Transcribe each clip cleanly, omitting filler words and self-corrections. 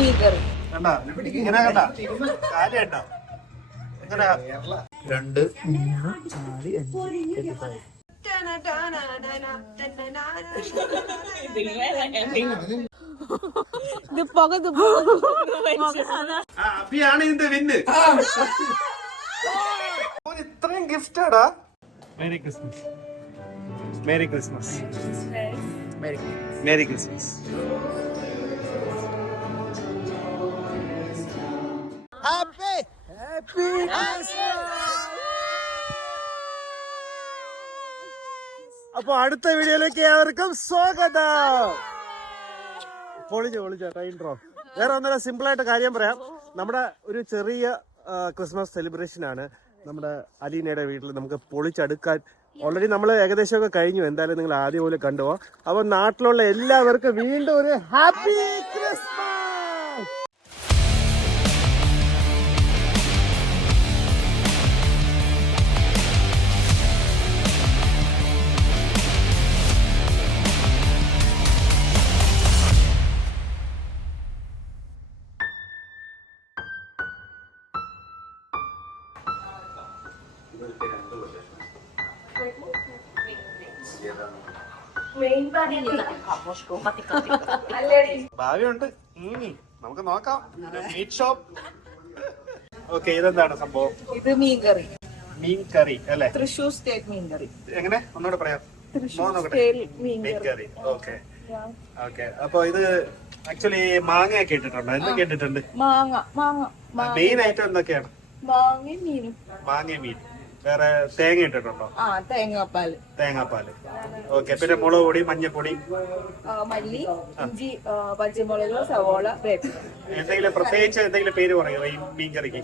മീൻ കറി. കണ്ടാ ഇങ്ങനെ കണ്ടാ കാല് കണ്ടാ ഇങ്ങനെ 2 3 4 5 അഭിയാണ് ഇതിന്റെ വിന്ന്. ഇത്രയും ഗിഫ്റ്റാടാ. Merry Christmas. Merry Christmas. Merry Christmas. Happy happy അപ്പൊ അടുത്ത വീഡിയോയിലേക്ക് ഏവർക്കും സ്വാഗതം. പൊളിച്ചോ ടൈൻട്രോ. വേറെ ഒന്നല്ല, സിമ്പിൾ ആയിട്ട് കാര്യം പറയാം. നമ്മുടെ ഒരു ചെറിയ ക്രിസ്മസ് സെലിബ്രേഷൻ ആണ് നമ്മുടെ അലീനയുടെ വീട്ടിൽ. നമുക്ക് പൊളിച്ചെടുക്കാൻ ഓൾറെഡി നമ്മൾ ഏകദേശമൊക്കെ കഴിഞ്ഞു. എന്തായാലും നിങ്ങൾ ആദ്യം പോലെ കണ്ടുപോവാം. അപ്പൊ നാട്ടിലുള്ള എല്ലാവർക്കും വീണ്ടും ഒരു ഹാപ്പി ക്രിസ്മസ്. ഭാവിയുണ്ട്, നമുക്ക് നോക്കാം. Meat shop. ഓക്കെ, ഇതെന്താണ് സംഭവം? ഇത് മീൻ കറി. മീൻ കറി അല്ലേ? തൃശൂർ സ്റ്റേറ്റ് മീൻ കറി. എങ്ങനെ ഒന്നുകൂടെ പറയാം? മീൻ കറി. Okay okay. അപ്പൊ ഇത് ആക്ച്വലി മാങ്ങയൊക്കെ ഇട്ടിട്ടുണ്ടോ? എന്തൊക്കെ ഇട്ടിട്ടുണ്ട്? മെയിൻ ഐറ്റം എന്തൊക്കെയാണ്? മാങ്ങയും മീനും. മാങ്ങയും മീൻ. വേറെ തേങ്ങ ഇട്ടിട്ടുണ്ടോ? തേങ്ങാപ്പാല്. ഓക്കെ. പിന്നെ മുളക് പൊടി, മഞ്ഞപ്പൊടി, മല്ലി, ഇഞ്ചി, പച്ചമുളക്, സവോള, എന്തെങ്കിലും പ്രത്യേകിച്ച് എന്തെങ്കിലും പേര് പറയുമോ ഈ മീൻ കറിക്ക്?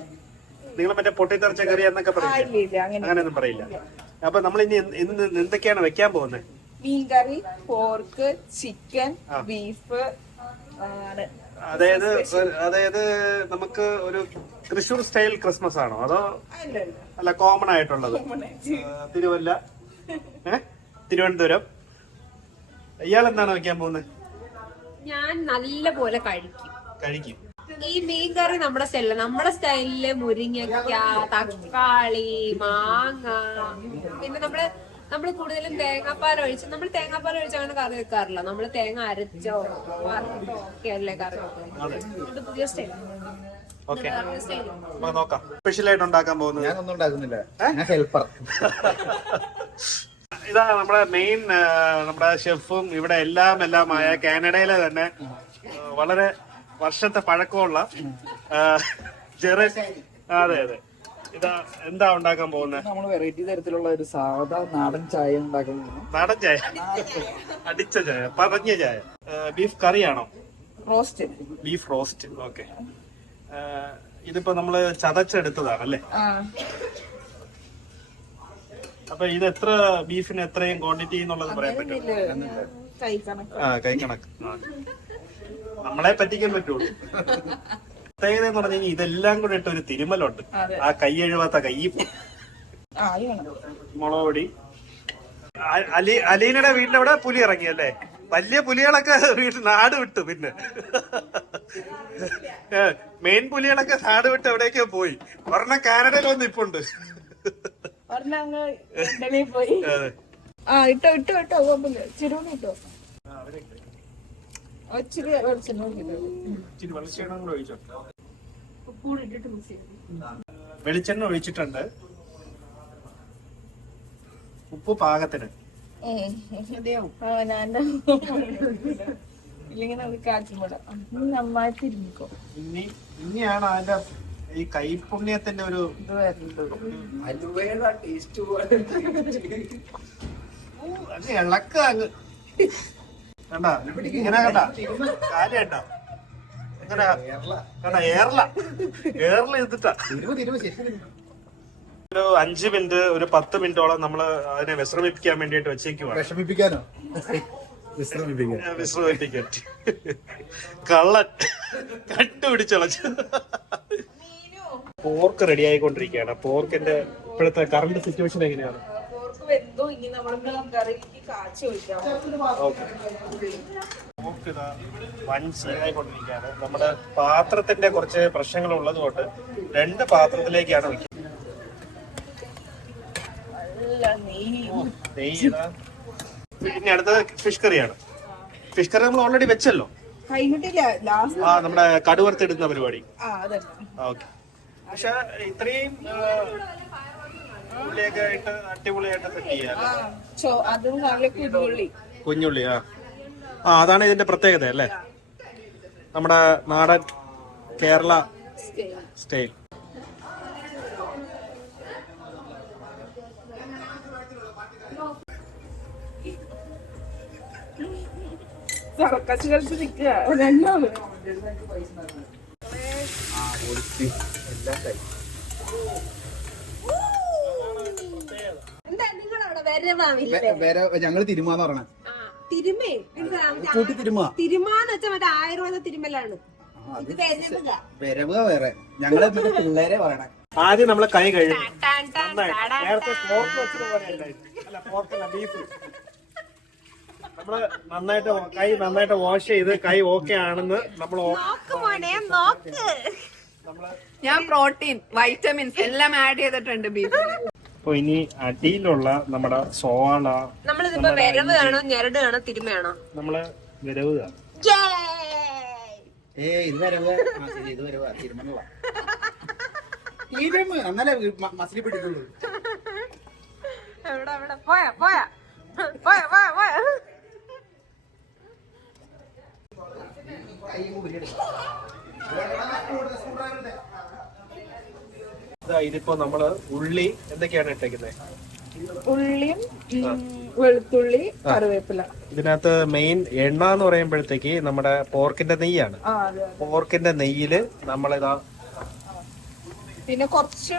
നിങ്ങൾ മറ്റേ പൊട്ടിത്തെറിച്ച കറി എന്നൊക്കെ പറയില്ല? അങ്ങനെയൊന്നും പറയില്ല. അപ്പൊ നമ്മൾ ഇനി എന്തൊക്കെയാണ് വെക്കാൻ പോകുന്നത്? മീൻ കറി, പോർക്ക്, ചിക്കൻ, ബീഫ്. അതായത് നമുക്ക് ഒരു തൃശ്ശൂർ സ്റ്റൈൽ ക്രിസ്മസ് ആണോ അതോ അല്ല കോമൺ ആയിട്ടുള്ളത്? തിരുവനന്തപുരം. ഇയാൾ എന്താണ് വെക്കാൻ പോകുന്നത്? ഞാൻ നല്ല പോലെ കഴിക്കും. ഈ മീൻ കറി നമ്മുടെ സ്റ്റൈലില് മുരിങ്ങയ്ക്ക, തക്കാളി, മാങ്ങ, പിന്നെ നമ്മള് കൂടുതലും തേങ്ങാപ്പാൽ ഒഴിച്ച് അങ്ങനെ കറി വെക്കാറില്ല. നമ്മള് തേങ്ങ അരച്ചോ ഒക്കെ അല്ലേ കറി വെക്കുന്നത്. ഇത് പുതിയ സ്റ്റൈൽ. നോക്കാം. സ്പെഷ്യൽ ആയിട്ട് ഉണ്ടാക്കാൻ പോകുന്നത് ഞാനൊന്നും ഉണ്ടാക്കുന്നില്ല, ഞാൻ ഹെൽപ്പർ. ഇതാ നമ്മുടെ മെയിൻ നമ്മുടെ ഷെഫും ഇവിടെ എല്ലാമായ കാനഡയിലെ തന്നെ വളരെ വർഷത്തെ പഴക്കമുള്ള ജെറൻ. അതെ. ഇതാ എന്താ ഉണ്ടാക്കാൻ പോകുന്നത്? നമ്മള് വെറൈറ്റി തരത്തിലുള്ള ഒരു സാധാ നാടൻ ചായ ഉണ്ടാക്കാൻ പോകുന്നു. നാടൻ ചായ, അടിച്ച ചായ, പറഞ്ഞ ചായ. ബീഫ് കറിയാണോ? റോസ്റ്റ്. Beef roast. ഓക്കെ. ഇതിപ്പോ നമ്മള് ചതച്ചെടുത്തതാണല്ലേ? അപ്പൊ ഇത് എത്ര ബീഫിന് എത്രയും ക്വാണ്ടിറ്റി എന്നുള്ളത് പറയാൻ പറ്റും? കൈക്കണക്ക്. നമ്മളെ പറ്റിക്കാൻ പറ്റുള്ളൂ. പ്രത്യേകത എന്ന് പറഞ്ഞു കഴിഞ്ഞാൽ ഇതെല്ലാം കൂടെ ഇട്ട് ഒരു തിരുമലുണ്ട്. ആ കൈ എഴുവാത്ത കയ്യും. മുളക് പൊടി. അലീനയുടെ വീടിന്റെ പുലി ഇറങ്ങിയല്ലേ? വലിയ പുലികളൊക്കെ നാട് വിട്ടു. പിന്നെ മെയിൻ പുലികളൊക്കെ നാട് വിട്ട് എവിടേക്കോ പോയി. ഒരെണ്ണം കാനഡയിൽ വന്ന് ഇപ്പുണ്ട്. വെളിച്ചെണ്ണ ഒഴിച്ചിട്ടുണ്ട്. ഉപ്പ് പാകത്തിന്. ഇനിയാണ് അതിന്റെ ഈ കൈപുണ്യത്തിന്റെ ഒരു ഇളക്ക അങ്ങ് കണ്ടാ ഇങ്ങനെ കണ്ടാ കാല് കണ്ടാ ഇങ്ങനെ കണ്ടാ ഏറല എടുത്തിട്ടാ. ഒരു 5 മിനിറ്റ് ഒരു 10 മിനിറ്റോളം നമ്മള് അതിനെ വിശ്രമിപ്പിക്കാൻ വേണ്ടിട്ട് വെച്ചേക്കുവാണ്. വിശ്രമിപ്പിക്കാൻ കള്ളൻ കണ്ടുപിടിച്ചളച്ച്. പോർക്ക് റെഡി ആയിക്കൊണ്ടിരിക്കുകയാണ്. പോർക്കിന്റെ ഇപ്പോഴത്തെ കറണ്ട് സിറ്റുവേഷൻ എങ്ങനെയാണ്? പോർക്ക് ഇതാ വൻ സീനായിക്കൊണ്ടിരിക്കുകയാണ്. നമ്മുടെ പാത്രത്തിന്റെ കുറച്ച് പ്രശ്നങ്ങൾ ഉള്ളത് കൊണ്ട് 2 പാത്രത്തിലേക്കാണ് വെക്കുന്നത്. ഇനി അടുത്തത് ഫിഷ് കറിയാണ്. ഫിഷ് കറി നമ്മൾ ഓൾറെഡി വെച്ചല്ലോ. കഴിഞ്ഞിട്ടില്ല, ലാസ്റ്റ്. ആ, നമ്മുടെ കടുവറുത്തിടുന്ന പരിപാടി. അതന്നെ. ഓക്കെ. പക്ഷെ ഇത്രയും ഉള്ളിയൊക്കെ ഇട്ട് അടിപൊളിയായിട്ട് സെറ്റ് ചെയ്യാം. അതും നല്ല കുഞ്ഞുള്ളി. കുഞ്ഞുള്ളി. അതാണ് ഇതിന്റെ പ്രത്യേകത അല്ലേ, നമ്മുടെ നാടൻ കേരള സ്റ്റൈൽ. സർക്കസ് കളിച്ച് നിൽക്കുക രണ്ടാമത്. എന്താ നിങ്ങളവിടെ വരവാമില്ലേ? ഞങ്ങള് തിരുമാന്ന് പറയണേ. തിരുമേ തിരുമാന്ന് വെച്ചാൽ മറ്റേ ആയുർവേദ തിരുമലാണ്. ഇത് വരവുക വേറെ. ഞങ്ങള് പിള്ളേരെ പറയണേ. ആദ്യം നമ്മള് കൈ കഴുകും. നേരത്തെ പോർക്ക് വെച്ചതുപോലെ ബീഫ് നമ്മള് നന്നായിട്ട് വാഷ് ചെയ്ത് കൈ ഓക്കെ ആണെന്ന് നമ്മൾ ഞാൻ പ്രോട്ടീൻ, വൈറ്റമിൻസ് എല്ലാം ആഡ് ചെയ്തിട്ടുണ്ട് ബീഫ്. അപ്പൊ ഇനി അടിയിലുള്ള നമ്മുടെ സോള, നമ്മളിതിപ്പോ വരവ് കാണോ ഞെരട് കാണോ തിരുമയാണോ? നമ്മള് വിരവ് കാണും. ഇത് വരവ്. ഇത് വരവാ. തിരുമണ എന്നാലേ മസിലി പിടിക്കുള്ളൂ. പോയാ പോയാ പോയാ പോയാ പോയാ. ഇതിപ്പോ നമ്മള് ഉള്ളി എന്തൊക്കെയാണ് ഇട്ടേക്കുന്നത്? ഉള്ളിയും വെളുത്തുള്ളി, കറിവേപ്പില. ഇതിനകത്ത് മെയിൻ എണ്ണ എന്ന് പറയുമ്പോഴത്തേക്ക് നമ്മുടെ പോർക്കിന്റെ നെയ്യാണ്. പോർക്കിന്റെ നെയ്യില് നമ്മളിതാ പിന്നെ കുറച്ച്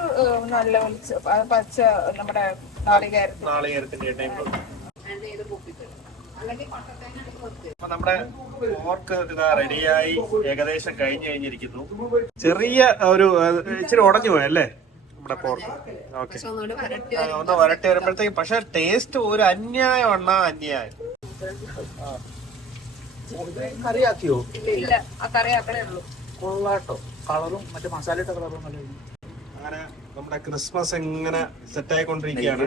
നല്ല പച്ച നമ്മുടെ നാളികേരത്തിന്റെ എണ്ണയും. അപ്പൊ നമ്മുടെ പോർക്ക് ഇതാ റെഡിയായി ഏകദേശം കഴിഞ്ഞിരിക്കുന്നു. ചെറിയ ഒരു ഇച്ചിരി ഉടഞ്ഞു പോയല്ലേ നമ്മുടെ പോർക്ക്. ഓക്കെ, ഒന്ന് വരട്ടി വരുമ്പോഴത്തേക്ക്. പക്ഷെ ടേസ്റ്റ് ഒരു അന്യായം അന്യായം. കറിയാക്കിയോ? ഇല്ല, ആ കറിയാക്കണേ ഉള്ളൂ. കൊള്ളാട്ടോ. കളറും മറ്റേ മസാല ഇട്ട കളറും നല്ല. അങ്ങനെ നമ്മുടെ ക്രിസ്മസ് എങ്ങനെ സെറ്റ് ആയിക്കൊണ്ടിരിക്കുകയാണ്.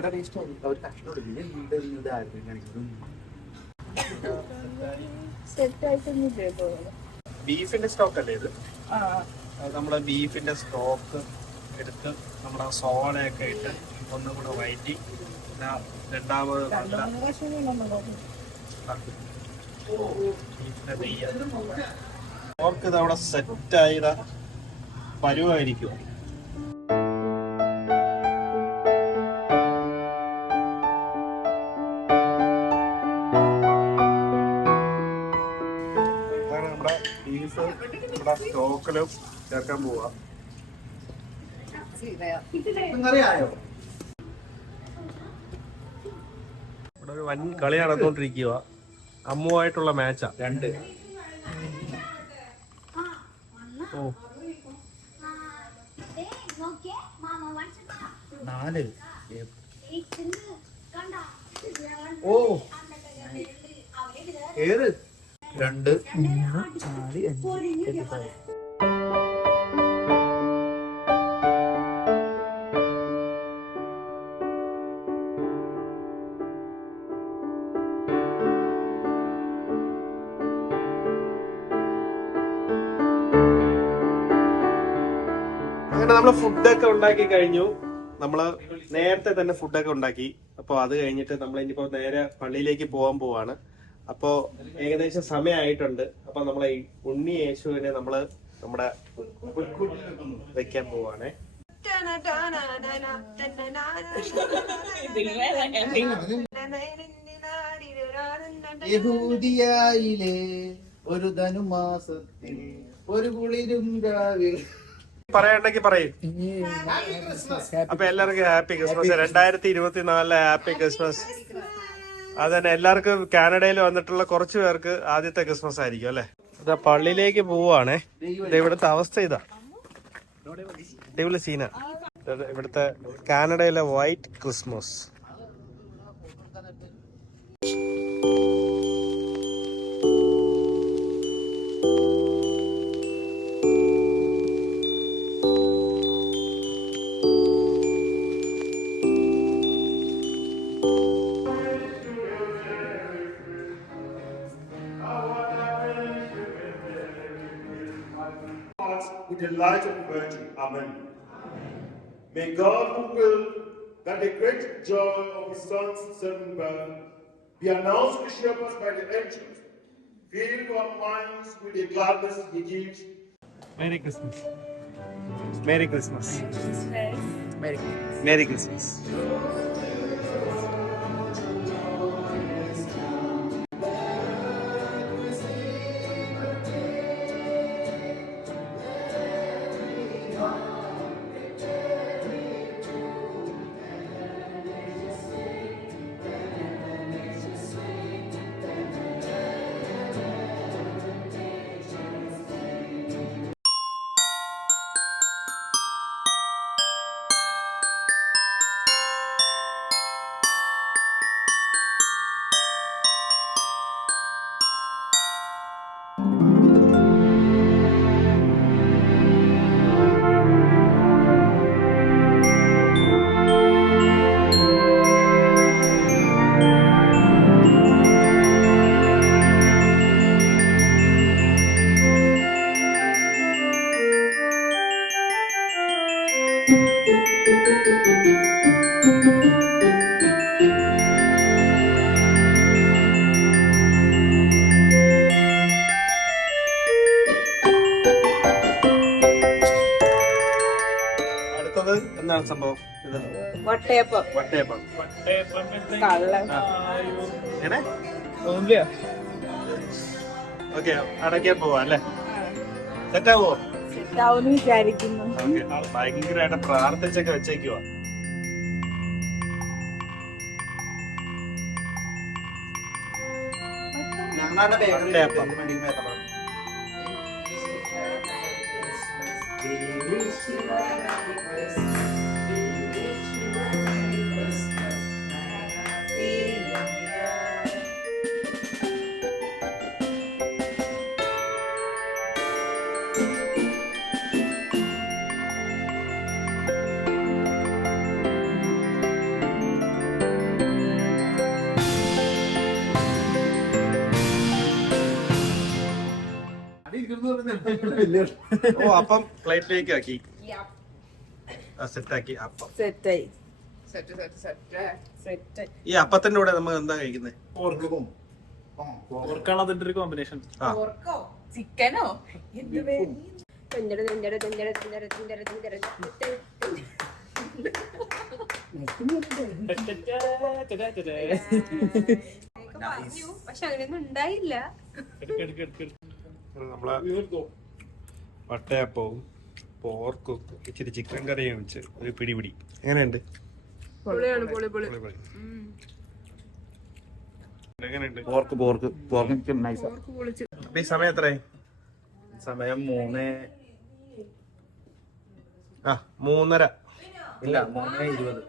ബീഫിന്റെ സ്റ്റോക്ക് അല്ലേ ഇത്? നമ്മള് ബീഫിന്റെ സ്റ്റോക്ക് എടുത്ത് നമ്മുടെ സോളയൊക്കെ ഇട്ട് ഒന്നും കൂടെ വയറ്റി രണ്ടാമത് നല്ല നെയ്യ്. പോർക്ക് ഇത് അവിടെ സെറ്റായി പരുവായിരിക്കും. സ്റ്റോക്കിലും ചേർക്കാൻ പോവാ. ഇവിടെ ഒരു വൻ കളി നടന്നുകൊണ്ടിരിക്കുക. അമ്മുവായിട്ടുള്ള മാച്ചാ. 2 4 ഏത് 2 3 4 5 അങ്ങനെ നമ്മള് ഫുഡൊക്കെ ഉണ്ടാക്കി കഴിഞ്ഞു. നമ്മള് നേരത്തെ തന്നെ ഫുഡൊക്കെ ഉണ്ടാക്കി. അപ്പൊ അത് കഴിഞ്ഞിട്ട് നമ്മൾ ഇനിയിപ്പോ നേരെ പള്ളിയിലേക്ക് പോകാൻ പോവാണ്. അപ്പോ ഏകദേശം സമയമായിട്ടുണ്ട്. അപ്പൊ നമ്മളെ ഈ ഉണ്ണി യേശുവിനെ നമ്മള് നമ്മുടെ വെക്കാൻ പോവാണേ. യഹൂദിയായിലെ ഒരു ധനുമാസത്തിൽ ഒരു കുളിരും രാവിലെ പറയണ്ടെങ്കിൽ പറയും. അപ്പൊ എല്ലാവർക്കും ഹാപ്പി ക്രിസ്മസ്. 2024 happy Christmas. അതന്നെ, എല്ലാവർക്കും കാനഡയിൽ വന്നിട്ടുള്ള കുറച്ചു പേർക്ക് ആദ്യത്തെ ക്രിസ്മസ് ആയിരിക്കും അല്ലെ. ഇതാ പള്ളിയിലേക്ക് പോവാണേ. ഇവിടുത്തെ അവസ്ഥ ഇതാ അടിപൊളി സീന. ഇവിടുത്തെ കാനഡയിലെ white Christmas. with the light of the Virgin. Amen. May God who will that the great joy of his son's seventh birth be announced to the shepherds by the angels. Fill our minds with the gladness he gives. Merry Christmas. Merry Christmas. Merry Christmas. അടുത്തത് എന്താണ് സംഭവം? ഇത് വട്ടയപ്പം വട്ടയപ്പം. കള്ളം എങ്ങനെ? Okay, അടയ്ക്കാൻ പോവാ അല്ലേ? സെറ്റാവോ? സെറ്റാവുമെന്ന് വിചാരിക്കുന്നു. ഓക്കെ, ഭയങ്കരമായിട്ട് പ്രാർത്ഥിച്ചൊക്കെ വെച്ചേക്കുവാ. വട്ടയപ്പം. ഓ, അപ്പം പ്ലേറ്റിലേക്ക് ആക്കി സെറ്റാക്കി അപ്പം. സെറ്റായി. ഈ അപ്പത്തിന്റെ കൂടെ നമ്മൾ എന്താ കഴിക്കുന്നത്? കോമ്പിനേഷൻ. ചിക്കനോ? പക്ഷെ അങ്ങനെയൊന്നും ഉണ്ടായില്ല. നമ്മളെ വട്ടയപ്പവും പോർക്കും ഇച്ചിരി ചിക്കൻ കറിയും വെച്ച് ഒരു പിടിപിടി. എങ്ങനെയുണ്ട്? എങ്ങനെയുണ്ട്? Pork nice. അപ്പൊ ഈ സമയം എത്രയായി? സമയം 3:00. 3:30. ഇല്ല, 3:20.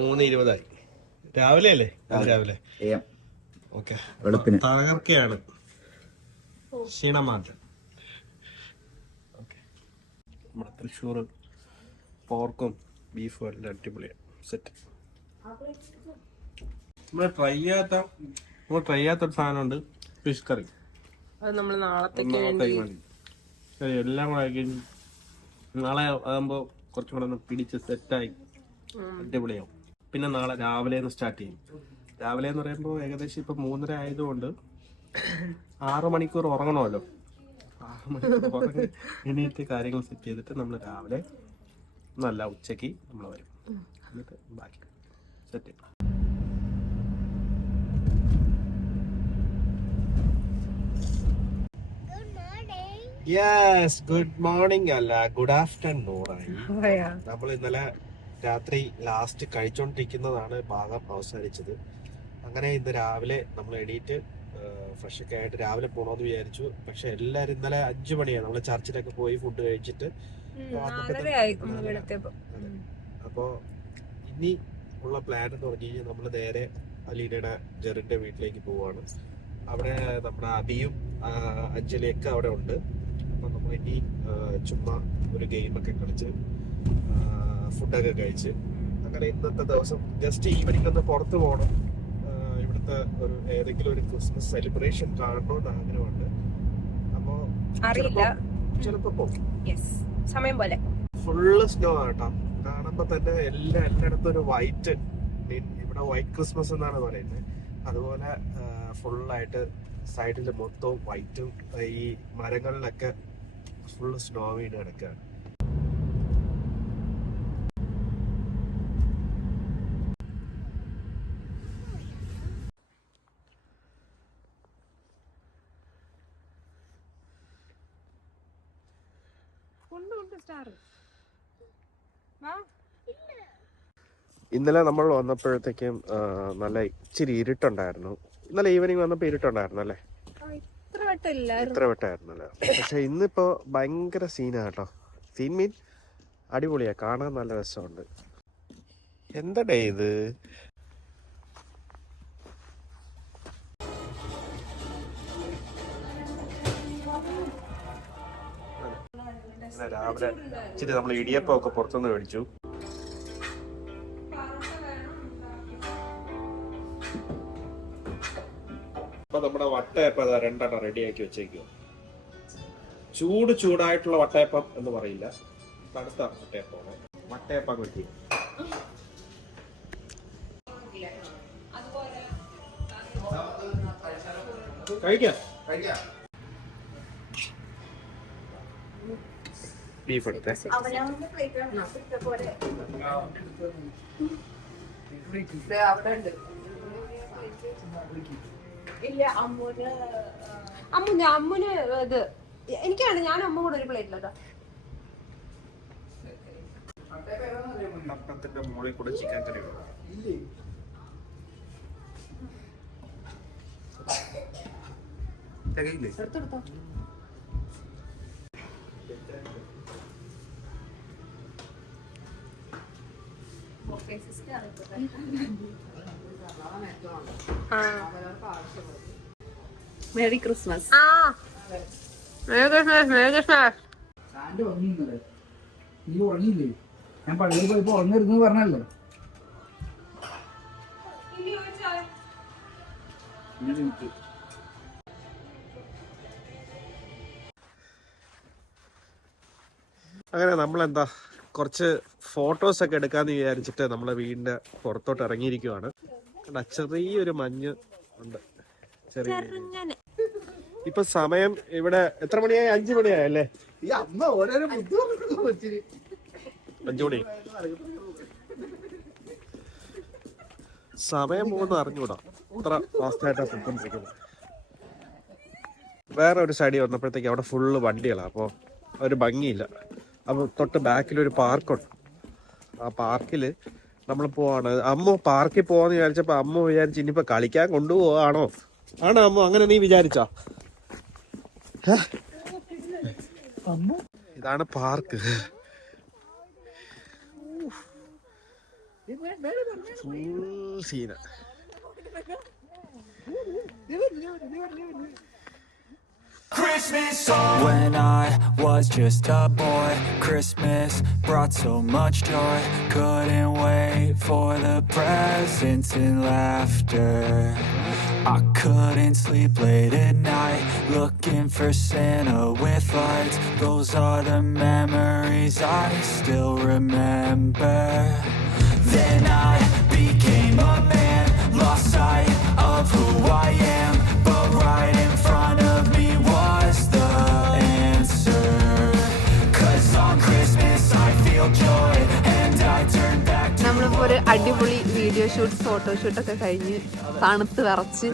3:20 രാവിലെ അല്ലേ? രാവിലെ. ഓക്കെ, തകർക്കയാണ് ക്ഷീണമാറ്റം. ഓക്കെ, നമ്മുടെ തൃശ്ശൂർ പോർക്കും ബീഫും എല്ലാം അടിപൊളിയാണ്. സെറ്റ്. നമ്മൾ ട്രൈ ചെയ്യാത്തൊരു സാധനമുണ്ട്, ഫിഷ് കറി. അത് നമ്മൾ നാളത്തേക്ക് എല്ലാം കൂടെ ആക്കി നാളെ ആകുമ്പോൾ കുറച്ചും കൂടെ ഒന്ന് പിടിച്ച് സെറ്റായി അടിപൊളിയാവും. പിന്നെ നാളെ രാവിലെ സ്റ്റാർട്ട് ചെയ്യും. രാവിലെ എന്ന് പറയുമ്പോൾ ഏകദേശം ഇപ്പം 3:30 ആയതുകൊണ്ട് 6 മണിക്കൂർ ഉറങ്ങണമല്ലോ. 6 മണിക്കൂർ ഉറങ്ങി എണീറ്റ് കാര്യങ്ങൾ സെറ്റ് ചെയ്തിട്ട് നമ്മൾ രാവിലെ നല്ല ഉച്ചയ്ക്ക് നമ്മൾ വരും. എന്നിട്ട് ബാക്കി സെറ്റ് ചെയ്യും. യെസ്, ഗുഡ് മോർണിംഗ് അല്ല, ഗുഡ് ആഫ്റ്റർനൂൺ ആയി. നമ്മൾ ഇന്നലെ രാത്രി ലാസ്റ്റ് കഴിച്ചോണ്ടിരിക്കുന്നതാണ് ഭാഗം അവസാനിച്ചത്. അങ്ങനെ ഇന്ന് രാവിലെ നമ്മൾ എണീറ്റ് ഫ്രഷ് ഒക്കെ ആയിട്ട് രാവിലെ പോകണമെന്ന് വിചാരിച്ചു. പക്ഷെ എല്ലാരും ഇന്നലെ 5 മണിയാണ് നമ്മൾ ചർച്ചിലൊക്കെ പോയി ഫുഡ് കഴിച്ചിട്ട്. അപ്പോ ഇനി ഉള്ള പ്ലാൻ എന്ന് പറഞ്ഞു കഴിഞ്ഞാൽ നമ്മൾ നേരെ അലീനയുടെ ജെറിന്റെ വീട്ടിലേക്ക് പോവാണ്. അവിടെ നമ്മുടെ അബിയും അഞ്ജലിയൊക്കെ അവിടെ ഉണ്ട്. അപ്പൊ നമ്മൾ ഇനി ചുമ്മാ ഒരു ഗെയിമൊക്കെ കളിച്ച് ഫുഡൊക്കെ കഴിച്ച് അങ്ങനെ ഇന്നത്തെ ദിവസം ജസ്റ്റ് ഈവനിങ് ഒന്ന് പുറത്ത് പോകണം. ഇവിടുത്തെ ഒരു ഏതെങ്കിലും ഒരു ക്രിസ്മസ് സെലിബ്രേഷൻ കാണണമെന്ന് ആഗ്രഹമുണ്ട്. അപ്പോ അറിയില്ല, ചിലപ്പോ പോകും. സമയം പോലെ. ഫുള്ള് സ്നോ ആട്ടോ. കാണുമ്പോ തന്നെ എല്ലായിടത്തും ഒരു വൈറ്റ്, ഇവിടെ വൈറ്റ് ക്രിസ്മസ് എന്നാണ് പറയുന്നത്. അതുപോലെ ഫുള്ളായിട്ട് സൈഡിൽ മൊത്തവും വൈറ്റും, ഈ മരങ്ങളിലൊക്കെ ഫുള്ള് സ്നോ വീണ് കിടക്കുകയാണ്. ഇന്നലെ നമ്മൾ വന്നപ്പോഴത്തേക്കും നല്ല ഇച്ചിരി ഇരുട്ടുണ്ടായിരുന്നു. ഇന്നലെ ഈവനിങ് വന്നപ്പോ ഇരുട്ടുണ്ടായിരുന്നു അല്ലേ? ഇത്ര വട്ടമായിരുന്നല്ലോ. പക്ഷെ ഇന്നിപ്പോ ഭയങ്കര സീനാട്ടോ. സീൻ മീൻ അടിപൊളിയാ, കാണാൻ നല്ല രസമുണ്ട്. എന്താടേ ഇത്? രാവിലെ ഇച്ചിരി നമ്മൾ ഇടിയപ്പം ഒക്കെ പുറത്തുനിന്ന് മേടിച്ചു. അപ്പൊ നമ്മുടെ വട്ടയപ്പം 2 റെഡിയാക്കി വെച്ചേക്കുക. ചൂടായിട്ടുള്ള വട്ടയപ്പം എന്ന് പറയില്ല, തണുത്ത വട്ടയപ്പമാണ്. വട്ടയപ്പം കിട്ടി കഴിക്കാം. ബീഫ് എടുത്തേ. അമ്മുന് ഇത് എനിക്കാണ്, ഞാൻ അമ്മ കൂടെ ഒരു പ്ലേറ്റിലതാ. അപ്പത്തിന്റെ മുകളിൽ കൂടെ ചിക്കൻ കറി എടുത്തോ. Merry Christmas. സാൻഡ് ഉറങ്ങിയില്ലേ? നീ ഉറങ്ങിയില്ലേ? ഞാൻ പള്ളിയിൽ പോയപ്പോ ഉറങ്ങരുതെന്ന് പറഞ്ഞല്ലോ. അങ്ങനെ നമ്മളെന്താ കുറച്ച് ഫോട്ടോസ് ഒക്കെ എടുക്കാന്ന് വിചാരിച്ചിട്ട് നമ്മളെ വീടിന്റെ പുറത്തോട്ട് ഇറങ്ങിയിരിക്കുവാണ്. ചെറിയൊരു മഞ്ഞ് ഉണ്ട്, ചെറിയ. ഇപ്പൊ സമയം ഇവിടെ എത്ര മണിയായി? 5 മണിയായല്ലേ? 5 മണി. സമയം പോകുന്ന അറിഞ്ഞൂടാ, അത്ര ഫാസ്റ്റായിട്ടാണ് പൊയ്ക്കൊണ്ടിരിക്കുന്നത്. വേറെ ഒരു സൈഡിൽ വന്നപ്പോഴത്തേക്ക് അവിടെ ഫുള്ള് വണ്ടികളാണ്, അപ്പോൾ ഒരു ഭംഗിയില്ല. അപ്പോൾ തൊട്ട് ബാക്കിലൊരു പാർക്കുണ്ട്. ആ പാർക്കിൽ നമ്മൾ പോവാണ്. അമ്മ പാർക്കിൽ പോവാന്ന് വിചാരിച്ചപ്പോൾ അമ്മ വിചാരിച്ചു ഇനിയിപ്പോൾ കളിക്കാൻ കൊണ്ടുപോവാണോ? ആണോ അമ്മ? അങ്ങനെ നീ വിചാരിച്ചാ? ഇതാണ് പാർക്ക്. ഫുൾ സീന. When I was just a boy, Christmas brought so much joy. Couldn't wait for the presents and laughter. I couldn't sleep late at night, looking for Santa with lights. Those are the memories I still remember. Then I became a man, lost sight of who I am, but right in front of me was the answer. 'Cause on Christmas I feel joy and I turn back to. നമ്മളിപ്പോ ഒരു അടിപൊളി video shoot, photoshoot ഒക്കെ കഴിഞ്ഞ് തണുത്ത് വിറച്ച്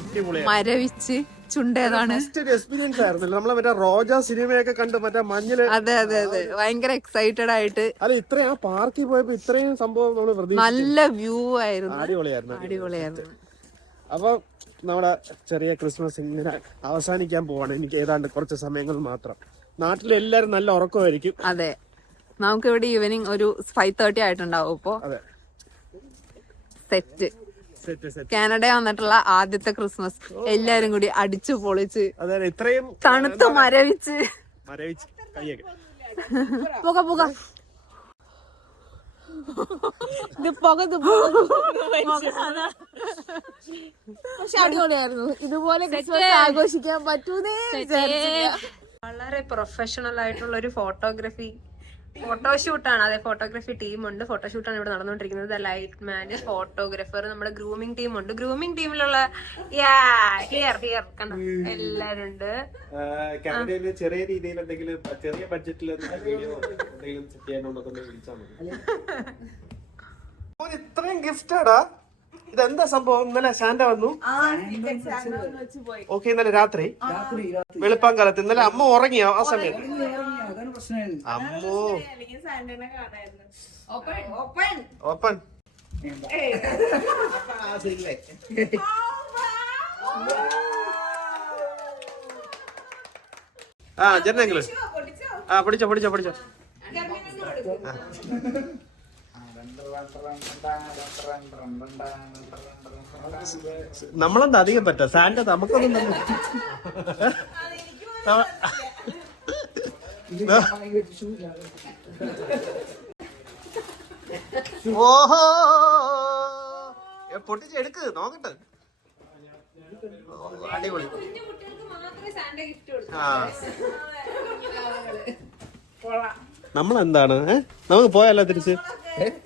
മരവിച്ച് ചുണ്ടേതാണ്. Experience ആയിരുന്നല്ലോ. നമ്മളെ മറ്റേ റോജ സിനിമയൊക്കെ കണ്ട് മറ്റേ മഞ്ഞില്. അതെ അതെ അതെ, ഭയങ്കര എക്സൈറ്റഡ് ആയിട്ട്. അല്ല, ഇത്രയും ആ പാർക്കിൽ പോയപ്പോ ഇത്രയും സംഭവം നമ്മൾ നല്ല വ്യൂ ആയിരുന്നു, അടിപൊളിയായിരുന്നു. അപ്പൊ നമ്മുടെ ചെറിയ ക്രിസ്മസ് ഇങ്ങനെ അവസാനിക്കാൻ പോവാണ്. എനിക്ക് ഏതാണ്ട് കുറച്ച് സമയങ്ങൾ മാത്രം. നാട്ടിലെല്ലാരും നല്ല ഉറക്കമായിരിക്കും. അതെ, നമുക്ക് ഇവിടെ ഈവനിങ് ഒരു 5:30 ആയിട്ടുണ്ടാവും. ഇപ്പൊ സെറ്റ് കാനഡ വന്നിട്ടുള്ള ആദ്യത്തെ ക്രിസ്മസ് എല്ലാരും കൂടി അടിച്ചു പൊളിച്ച് ഇത്രയും തണുത്ത് മരവിച്ച് കയ്യൊക്കെ പുക പുക ഇത് പുക പക്ഷെ അടിപൊളിയായിരുന്നു. ഇതുപോലെ ക്രിസ്മസ് ആഘോഷിക്കാൻ പറ്റൂന്നേ വിചാരിച്ചില്ല. വളരെ പ്രൊഫഷണൽ ആയിട്ടുള്ള ഒരു ഫോട്ടോഷൂട്ടാണ്. അതെ, ഫോട്ടോഗ്രാഫി ടീമുണ്ട്. ഫോട്ടോഷൂട്ടാണ് ഇവിടെ നടന്നുകൊണ്ടിരിക്കുന്നത്. ലൈറ്റ് മാൻ, ഫോട്ടോഗ്രാഫർ, നമ്മുടെ ഗ്രൂമിംഗ് ടീമുണ്ട്. ഗ്രൂമിംഗ് ടീമിലുള്ള കണ്ടോ എല്ലാരും ഉണ്ട്. കാനഡയിൽ ചെറിയ രീതിയിൽ എന്തെങ്കിലും ചെറിയ ബഡ്ജറ്റിൽ വീഡിയോ എന്തെങ്കിലും സെറ്റ് ചെയ്യാനുള്ളതൊന്ന് വിളിച്ചാൽ മതി. ഇത്രയും ഗിഫ്റ്റാടാ. ഇതെന്താ സംഭവം? ഇന്നലെ ശാന്ത വന്നു. ഓക്കെ, ഇന്നലെ രാത്രി വെളുപ്പാങ്കാലത്ത് ഇന്നലെ അമ്മ ഉറങ്ങിയോ ആ സമയത്ത്? അമ്മോ ഓപ്പൺ. ആ ജെന്നെങ്കില് പിടിച്ചോ. നമ്മളെന്താ അധികം പറ്റാ സാൻഡ നമുക്കൊന്നും ഓഹോ പൊട്ടിച്ചെടുക്ക് നോക്കട്ടെ. അടിപൊളി. നമ്മളെന്താണ് നമുക്ക് പോയാലോ തിരിച്ച്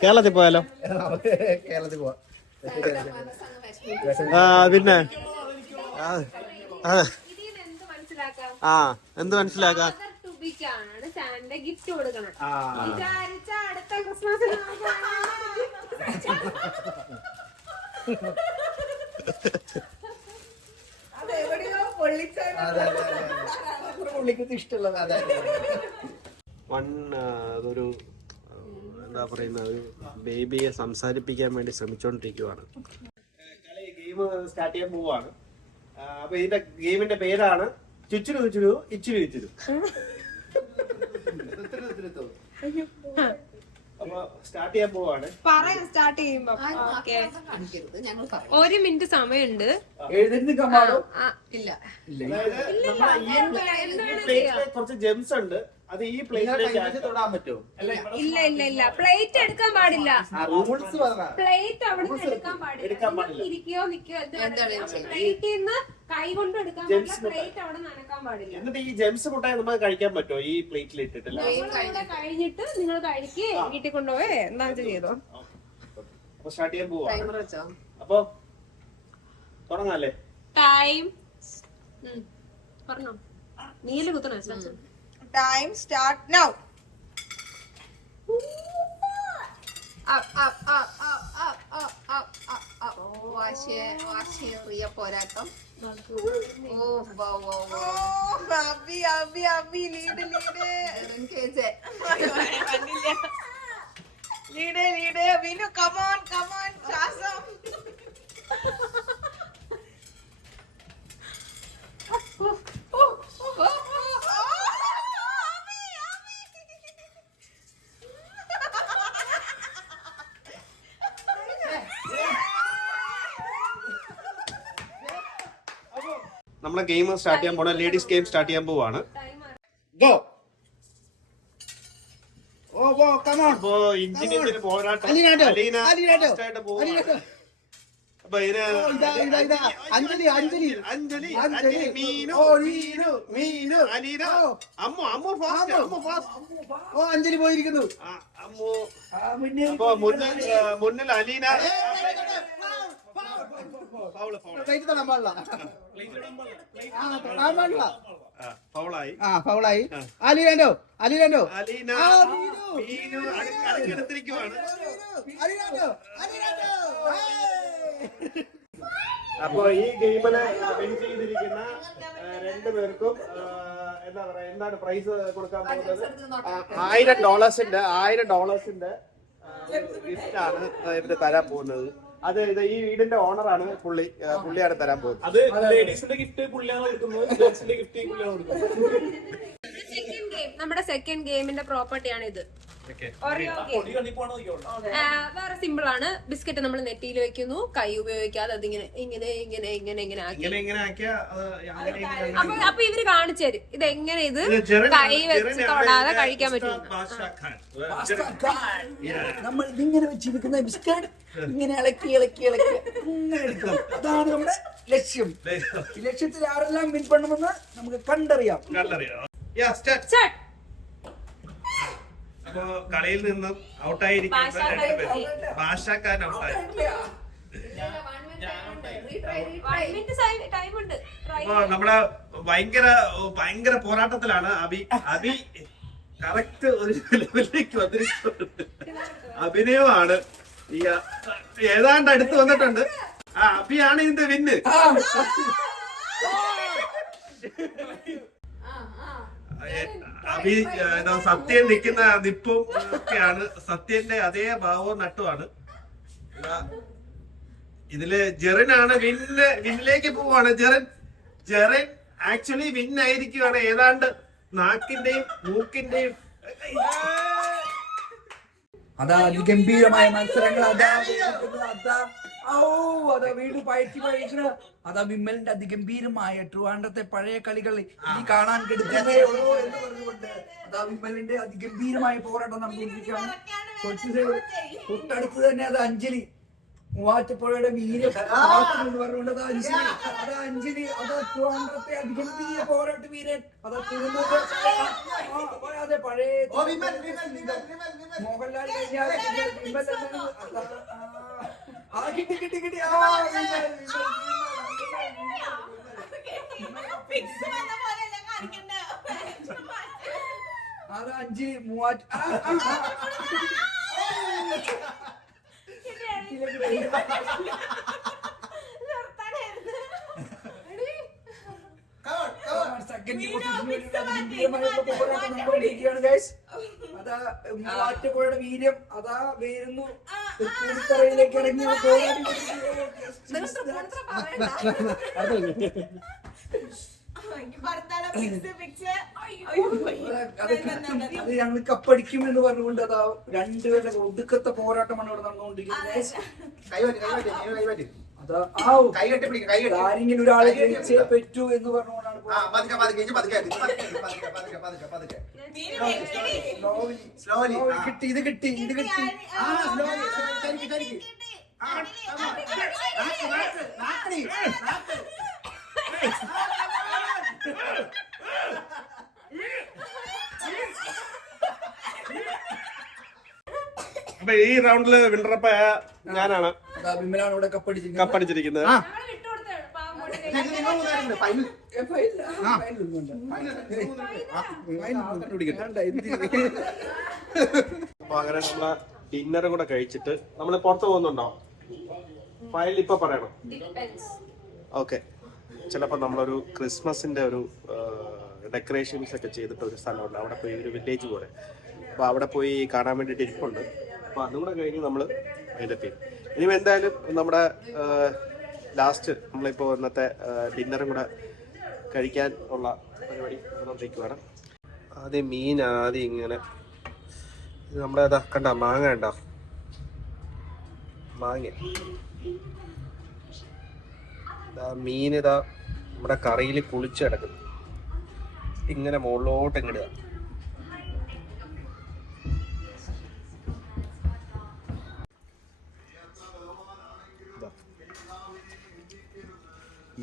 കേരളത്തിൽ പോയാലോ? കേരളത്തിൽ പോവാം. പിന്നെ എന്ത് മനസ്സിലാക്കാം? ഗിഫ്റ്റ് കൊടുക്കണം. വിചാരിച്ച അടുത്ത ക്രിസ്മസിന് അതൊരു എന്താ പറയുന്ന ഒരു ബേബിയെ സംസാരിപ്പിക്കാൻ വേണ്ടി ശ്രമിച്ചോണ്ടിരിക്കുവാണ്. ഗെയിം സ്റ്റാർട്ട് ചെയ്യാൻ പോവാണ്. അപ്പൊ ഇതിന്റെ ഗെയിമിന്റെ പേരാണ് ചുച്ചുരു ചുച്ചുരു ഇച്ചിരു ഇച്ചിരു. അപ്പൊ സ്റ്റാർട്ട് ചെയ്യാൻ പോവാണ്. പറയാം സ്റ്റാർട്ട് ചെയ്യുമ്പോ. ഒരു മിനിറ്റ് സമയമുണ്ട്. എഴുന്നേൽക്കാൻ പാടോ? ഇല്ല, കുറച്ച് ജെംസ് ഉണ്ട്. അത് ഈ പ്ലേറ്റിലേക്ക് തൊടാൻ പറ്റുമോ? ഇല്ല പ്ലേറ്റ് എടുക്കാൻ പാടില്ല. പ്ലേറ്റ് അവിടെ എടുക്കാൻ പാടില്ല. ഇരിക്കയോ നിക്കോ പ്ലേറ്റിൽ നിന്ന് കൈ കൊണ്ട് എടുക്കാൻ പാടില്ല. പ്ലേറ്റ് അവിടെ നനക്കാൻ പാടില്ല. എന്നിട്ട് ഈ ജെംസ് മുട്ടായി നമുക്ക് കഴിക്കാൻ പറ്റുമോ ഈ പ്ലേറ്റിൽ ഇട്ടിട്ടില്ല? കഴിഞ്ഞിട്ട് നിങ്ങൾ കഴിക്കേ വീട്ടിൽ കൊണ്ടുപോയേ എന്താ ചെയ്തോ. അപ്പൊ സ്റ്റാർട്ട് ചെയ്യാൻ പോവാ. അപ്പൊ തുടങ്ങാല്ലേ? ടൈം പറഞ്ഞോ. നീല് കുത്തണേ. Time start now. വാശിയേറിയ പോരാട്ടം. Abhi, lead. Lead. Vinu, come on, Shasam. നമ്മളെ ഗെയിം സ്റ്റാർട്ട് ചെയ്യാൻ പോണ ലേഡീസ് ഗെയിം സ്റ്റാർട്ട് ചെയ്യാൻ പോവാണ്. അപ്പൊ ഇഞ്ചിന് പോരാട്ടം. അപ്പൊ ഇതിന് അഞ്ജലി മീനു അലീന അമ്മു ഫാസ്റ്റ്. അഞ്ജലി പോയിരിക്കുന്നു. അമ്മു. അപ്പൊ മുന്നിൽ അലീന. ഫൗളായി. അലീനോ അലീന മീനു അടുക്കെടുത്തിരിക്കുവാണ്. അപ്പൊ ഈ ഗെയിമില് വിൻ ചെയ്തിരിക്കുന്ന രണ്ടുപേർക്കും എന്താ പറയാ എന്താണ് പ്രൈസ് കൊടുക്കാൻ പോകുന്നത്? $1000 ഗിഫ്റ്റ് ആണ് ഇവര് തരാൻ പോകുന്നത്. അത് ഈ വീടിന്റെ ഓണറാണ് പുള്ളിയാണ് തരാൻ പോകുന്നത്. അത് ലേഡീസിന്റെ ഗിഫ്റ്റ് പുള്ളിയാണ് കൊടുക്കുന്നത്, ജെന്റ്സിന്റെ ഗിഫ്റ്റ് പുള്ളിയാണ് കൊടുക്കുന്നത്. നമ്മുടെ സെക്കൻഡ് ഗെയിമിന്റെ പ്രോപ്പർട്ടിയാണ് ഇത്. വേറെ സിമ്പിൾ ആണ്. ബിസ്ക്കറ്റ് നമ്മൾ നെറ്റിയിൽ വെക്കുന്നു, കൈ ഉപയോഗിക്കാതെ അതിങ്ങനെ ഇങ്ങനെ അപ്പൊ ഇവര് കാണിച്ചു തരും ഇതെങ്ങനെ ഇത് കൈ വെച്ച് തൊടാതെ കഴിക്കാൻ പറ്റും. നമ്മൾ ഇതിങ്ങനെ വെച്ചിരിക്കുന്ന ബിസ്ക്കറ്റ് ഇങ്ങനെ ഇളക്കി ഇങ്ങനെ എടുക്കണം. അതാണ് നമ്മുടെ ലക്ഷ്യം. ഈ ലക്ഷ്യത്തിൽ ആരെല്ലാം വിൻ പണമെന്ന് നമുക്ക് കണ്ടറിയാം. Start. അപ്പൊ കളിയിൽ നിന്നും ഔട്ടായിരിക്കുന്ന ഭാഷക്കാരൻ ഔട്ടായി. 1 minute time ഉണ്ട്. അപ്പൊ നമ്മളെ ഭയങ്കര പോരാട്ടത്തിലാണ് അബി കറക്റ്റ് ഒരു ലെവലിലേക്ക് വന്നിരിക്കുന്നുണ്ട്. അഭിനയമാണ് ഈ ഏതാണ്ട് അടുത്ത് വന്നിട്ടുണ്ട്. അബിയാണ് ഇതിന്റെ വിന്ന്. അബി സത്യൻ നിൽക്കുന്ന നിപ്പും ഒക്കെയാണ്. സത്യന്റെ അതേ ഭാവവും നട്ടുമാണ്. ഇതില് ജെറിനാണ് വിന്നിലേക്ക് പോവാണ്. ജെറിൻ ആക്ച്വലി വിൻ ആയിരിക്കുവാണ്. ഏതാണ്ട് നാക്കിന്റെയും മൂക്കിന്റെയും അതാ അതിഗംഭീരമായ മത്സരങ്ങൾ അതാ വീട് പയറ്റി അതാ വിമലിന്റെ അതിഗംഭീരമായ ട്രിവാൻഡ്രത്തെ പഴയ കളികൾ ഇനി കാണാൻ കിടക്കുന്നേ ഉള്ളൂ എന്ന് പറഞ്ഞുകൊണ്ട് അതാ വിമലിന്റെ അതിഗംഭീരമായ പോരാട്ടം നടന്നുകൊണ്ടിരിക്കുകയാണ്. തൊട്ടടുത്ത് തന്നെ അത് അഞ്ജലി മൂവാറ്റുപുഴയുടെ വീര്യം എന്ന് പറഞ്ഞുകൊണ്ട് അഞ്ജലി അതാ ട്രിവാൻഡ്രത്തെ അതിഗംഭീര പോരാട്ട വീരൻ അതാ അതെ പഴയ മോഹൻലാൽ കഴിഞ്ഞാൽ കിട്ടി അത് അഞ്ച് മൂവാറ്റ് മൂവാറ്റുപുഴയുടെ വീര്യം അതാ വരുന്നു. തൃപ്പൂണിത്തറയിലേക്ക് ഇറങ്ങി അത് ഞങ്ങൾ കപ്പടിക്കും എന്ന് പറഞ്ഞുകൊണ്ട് അതാ രണ്ടുപേരുടെ ഒടുക്കത്തെ പോരാട്ടമാണ് ഇവിടെ നടന്നുകൊണ്ടിരിക്കുന്നത്. ആരെങ്കിലും ഒരാളെ ജയിച്ചേ പറ്റൂ എന്ന് പറഞ്ഞുകൊണ്ടാണ് ഇത് കിട്ടി അപ്പൊ ഈ റൗണ്ടില് വിന്നറപ്പ് ഞാനാണ്. വിമലാണ് ഇവിടെ കപ്പടിച്ചിരിക്കുന്നത്. അപ്പൊ അങ്ങനെ നമ്മളെ ഡിന്നറും കൂടെ കഴിച്ചിട്ട് നമ്മള് പുറത്ത് പോകുന്നുണ്ടോ? ഫൈനൽ ഇപ്പൊ പറയണം. ഓക്കെ, ചിലപ്പോ നമ്മളൊരു ക്രിസ്മസിന്റെ ഒരു ഡെക്കറേഷൻസ് ഒക്കെ ചെയ്തിട്ട് ഒരു സ്ഥലമുണ്ട്. അവിടെ പോയി ഒരു വില്ലേജ് പോലെ, അപ്പൊ അവിടെ പോയി കാണാൻ വേണ്ടിട്ട് ഇരിപ്പുണ്ട്. അപ്പൊ അതും കൂടെ കഴിഞ്ഞ് നമ്മള് അതിന്റെ പേര് ഇനി എന്തായാലും നമ്മുടെ ലാസ്റ്റ് നമ്മളിപ്പോ ഇന്നത്തെ ഡിന്നറും കൂടെ കഴിക്കാൻ ഉള്ള പരിപാടി നടന്നുകൊണ്ടിരിക്കുവാണ്. ആദ്യം ഇങ്ങനെ നമ്മുടെ ഇതാ കണ്ട മാങ്ങ ഉണ്ടോ? മാങ്ങ മീനിതാ നമ്മുടെ കറിയിൽ കുളിച്ച് കിടക്കുന്നു. ഇങ്ങനെ മുകളിലോട്ട് ഇങ്ങിടുക.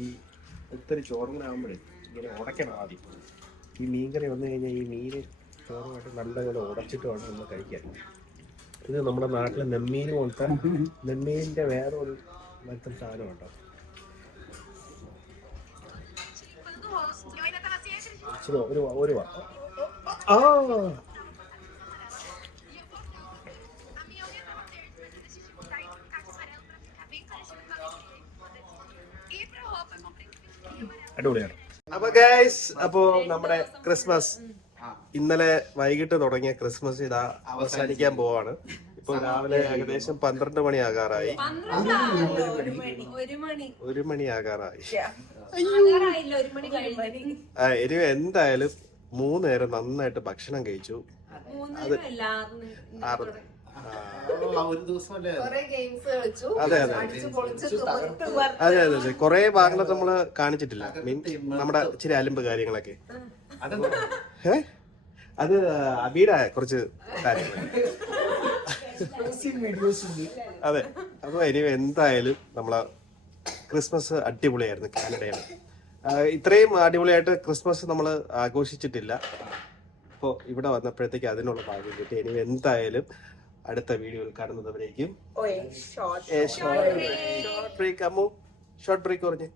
ഈ ഒത്തിരി ചോറുകൂടെ ആകുമ്പോഴേ ഇങ്ങനെ ഉടയ്ക്കണം ആദ്യം. ഈ മീൻകറി വന്നു കഴിഞ്ഞാൽ ഈ മീന് ചോറുമായിട്ട് നല്ലപോലെ ഉടച്ചിട്ട് വേണം നമ്മൾ കഴിക്കാൻ. ഇത് നമ്മുടെ നാട്ടിലെ നെമ്മീൻ പോലത്തെ നെമ്മീനിന്റെ വേറെ ഒരു മറ്റൊരു സാധനം ഉണ്ടോ? ഒരു അടിപൊളിയാണ്. അപ്പൊ ഗൈസ്, അപ്പോ നമ്മുടെ ക്രിസ്മസ് ഇന്നലെ വൈകിട്ട് തുടങ്ങിയ ക്രിസ്മസ് ഇതാ അവസാനിക്കാൻ പോവാണ്. ഇപ്പൊ രാവിലെ ഏകദേശം 12 മണി ആകാറായി. 1 മണി ആകാറായി. ഇനി എന്തായാലും 3 നേരം നന്നായിട്ട് ഭക്ഷണം കഴിച്ചു. അത് അതെ കൊറേ ഭാഗങ്ങൾ നമ്മള് കാണിച്ചിട്ടില്ല. മീൻ നമ്മുടെ ഇച്ചിരി അലമ്പ് കാര്യങ്ങളൊക്കെ. അത് അബിയുടെ കുറച്ച് കാര്യങ്ങൾ. അതെ, അപ്പൊ ഇനി എന്തായാലും നമ്മളെ ക്രിസ്മസ് അടിപൊളിയായിരുന്നു കാനഡയിൽ. ഇത്രയും അടിപൊളിയായിട്ട് ക്രിസ്മസ് നമ്മൾ ആഘോഷിച്ചിട്ടില്ല. അപ്പോൾ ഇവിടെ വന്നപ്പോഴത്തേക്ക് അതിനുള്ള ഭാഗ്യം കിട്ടി. ഇനി എന്തായാലും അടുത്ത വീഡിയോയിൽ കാണുന്നവരേക്കും ഷോർട്ട് ബ്രേക്ക് പറഞ്ഞു.